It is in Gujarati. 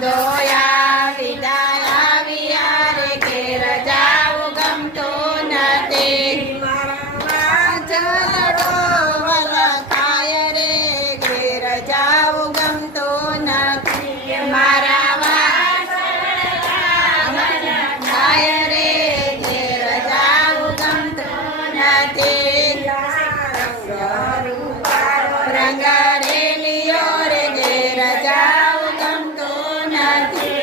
ધોયા વિદાય આવ્યા રે ઘેર જાવું ગમતું નથી વાંચડો વલખાય રે ઘેર જાવું ગમતું નથી મારા વાંચડો રે ઘેર જાવું ગમતું નથી રંગ રેલિયો રે ઘેર જાવું ગમતું નથી